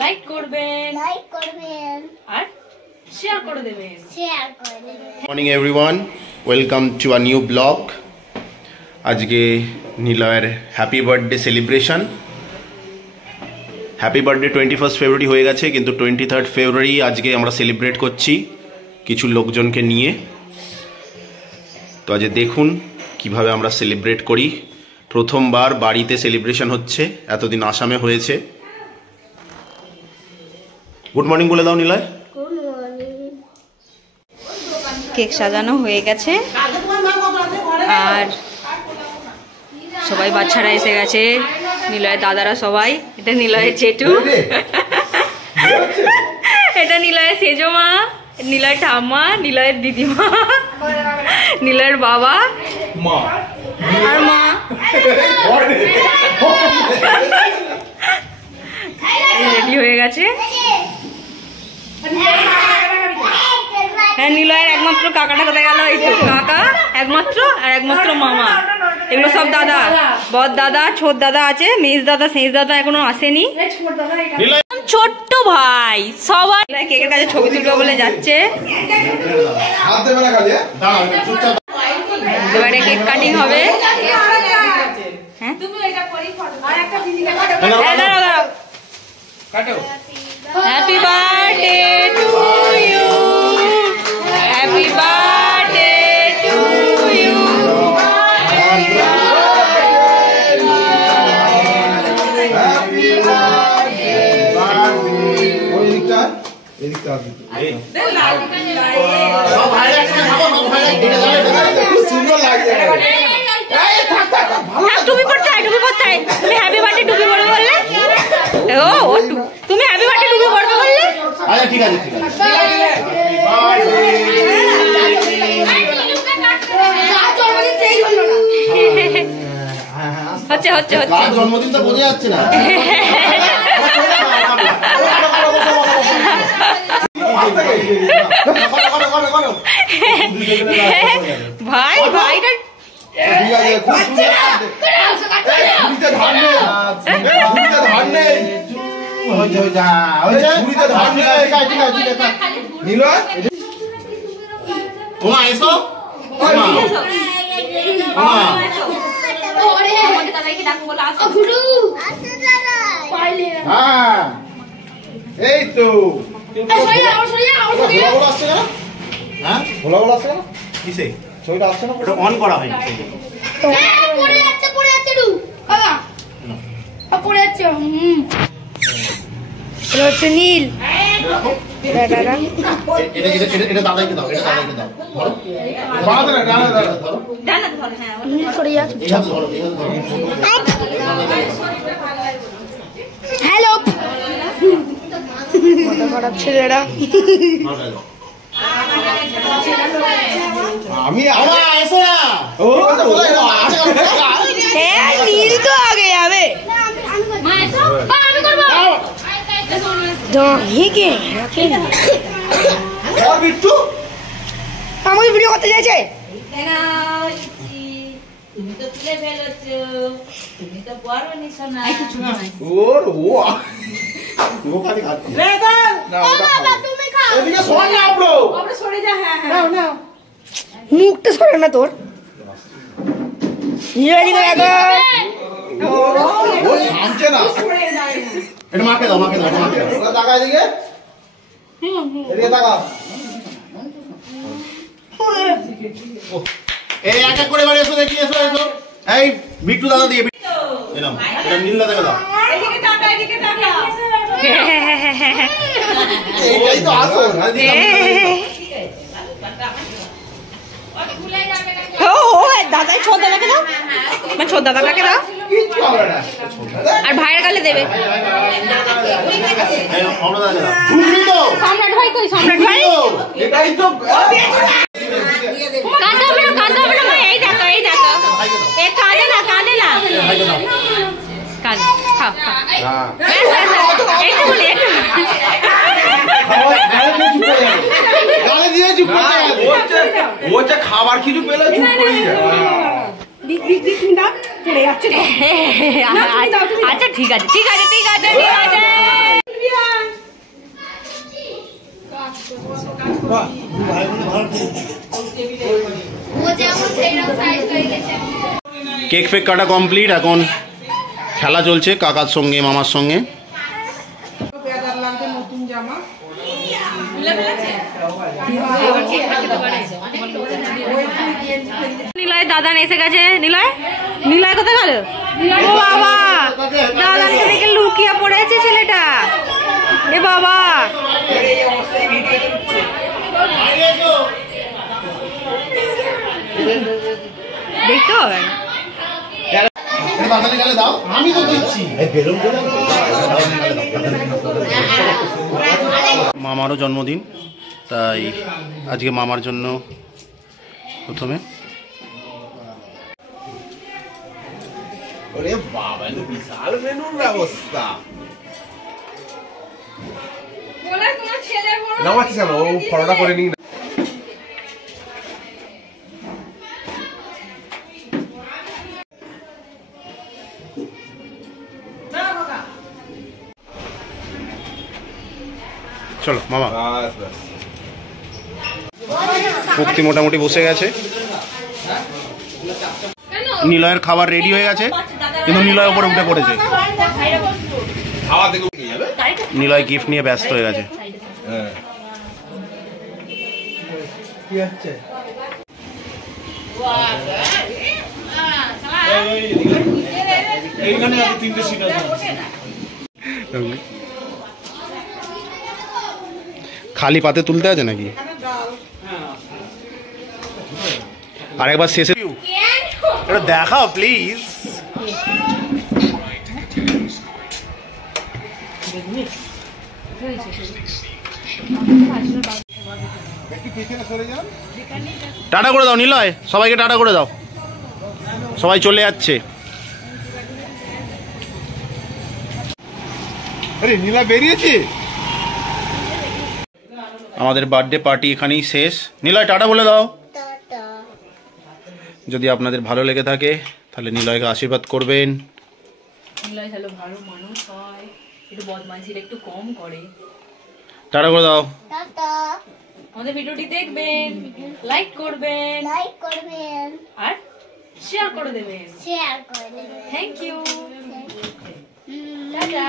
Like করবেন আর share করে দেবেন। Morning everyone, welcome to a new blog. আজকে নিলয়ের happy birthday celebration. Happy birthday 21 February হয়ে গেছে, কিন্তু 23 ফেব্রুয়ারি আজকে আমরা সেলিব্রেট করছি কিছু লোকজনকে নিয়ে। তো আজ দেখুন কিভাবে আমরা সেলিব্রেট করি। প্রথমবার বাড়িতে সেলিব্রেশন হচ্ছে, এতদিন আসামে হয়েছে। গুড মর্নিং বলে দাও নিলয়। কেক সাজানো হয়ে গেছে আর সবাই বাচ্চারা এসে গেছে, নিলয়ের দাদারা সবাই। এটা নিলয়ের জেঠু, এটা নিলয়ের সেজো মা, নিলয়ের ঠাম্মা, নিলয়ের দিদিমা, নিলয়ের বাবা আর মা। রেডি হয়ে গেছে। হ্যাঁ, নিলয়ের একমাত্র কাকাটা কোথায় গেল? এই তো কাকা একমাত্র, আর একমাত্র মামা। এগুলো সব দাদা, বড় দাদা, ছোট দাদা আছে, মেজ দাদা, শেষ দাদা এখনো আসেনি। ছোট্ট ভাই সবাই কেকের কাছে ছবি তুলবে বলে যাচ্ছে। এবারে কেক কাটিং হবে। Happy birthday to you, happy birthday to you. টুপি পড়তে হয়, টুপি পড়তে হয়। তুমি হ্যাপি বার্থডে টুপি পড়বে বললে? ও তুমি হ্যাপি বার্থডে টুপি পড়বে বললে? আচ্ছা ঠিক আছে, ঠিক আছে। হচ্ছে হচ্ছে হচ্ছে। জন্মদিন তো বোঝা যাচ্ছে না। ভাই ভাইটা এই তো ভোলা বলা আসছে না, কিসে ছবিটা আসছে না, ওটা অন করা হয়নি। হচ্ছে নীল। এটা দাদাইকে দাও, এটা দাদাইকে দাও। হ্যালো খারাপ ছেলেরা। আমি এসো না, নীল তো আগে যাবে। আমাকে ভিডিও করতে চাইছে। তুমি তো তুলে ফেলেছো, তুমি তো বড়নি সোনা। ওর ও ওখানে খাচ্ছি না, বাবা তুমি খাও। এদিকে সর না ব্রো, আমরা সরে যা। হ্যাঁ নাও নাও, মুখটা সরে না তোর। নিরাজি করে দাও। ও থামছে না। এটা মাকে দাও, মাকে দাও, মাকে দাও। ওটা তাকা এদিকে, এদিকে তাকা। এই এক এক করে বাড়ি এসো, দেখি এসো এসো। এই বিট্টু দাদা দিয়ে এলাম, এটা নীল দাদাকে দাও। এদিকে তাকা, এদিকে তাকা। এইটাই তো আসল। দাদাই ছোট দাদাকে দাও, মানে ছোট দাদাকে দাও, আর ভাইয়ের গালে দেবে। সম্রাট ভাই কই? সম্রাট ভাই এটাই তো কাঁদতে হবে না, কাঁদতে হবে না। এই দেখো, এই দেখো, এ কাঁদে না, কাঁদে না, কাঁদে। খাও খাও, একটু বলি, একটু গালে দিয়ে চুপ করে যাবে। ও যে খাবার কিছু পেলে চুপ করে যায়। আচ্ছা ঠিক আছে, ঠিক আছে, ঠিক আছে, ঠিক আছে। কেক ফেক কাটা কমপ্লিট, এখন খেলা চলছে কাকার সঙ্গে মামার সঙ্গে। নিলয় দাদান এসে গেছে। নিলয় নিলয় কোথায় গেল? ও বাবা, দাদানকে দেখে লুকিয়ে পড়েছে ছেলেটা। এ বাবা, দেখতে হবে। মামারও জন্মদিন, তাই আজকে মামার জন্য প্রথমে বিশাল মেনুর ব্যবস্থা। নামাচ্ছি কেন? ও পরোটা করে নিই না। চলো মামা। মুক্তি মোটামুটি বসে গেছে, নিলয়ের খাবার রেডি হয়ে গেছে, কিন্তু নিলয় উপরে উঠে পড়েছে। নিলয় গিফট নিয়ে ব্যস্ত হয়ে গেছে। খালি পাতে তুলতে আছে নাকি? আরেকবার শেষে এটা দেখাও প্লিজ। টাটা করে দাও নিলয়, সবাইকে টাটা করে দাও, সবাই চলে যাচ্ছে। আরে নীলা বেরিয়েছে। আমাদের বার্থডে পার্টি এখানেই শেষ। নিলয় টাটা বলে দাও। যদি আপনাদের ভালো লেগে থাকে তাহলে নিলয়কে আশীর্বাদ করবেন। নিলয় হলো ভালো মানুষ হয়, একটু বদমাইশিটা একটু কম করে। টাটা করে দাও। আমাদের ভিডিওটি দেখবেন, লাইক করবেন আর শেয়ার করে দেবেন। Thank you. টাটা।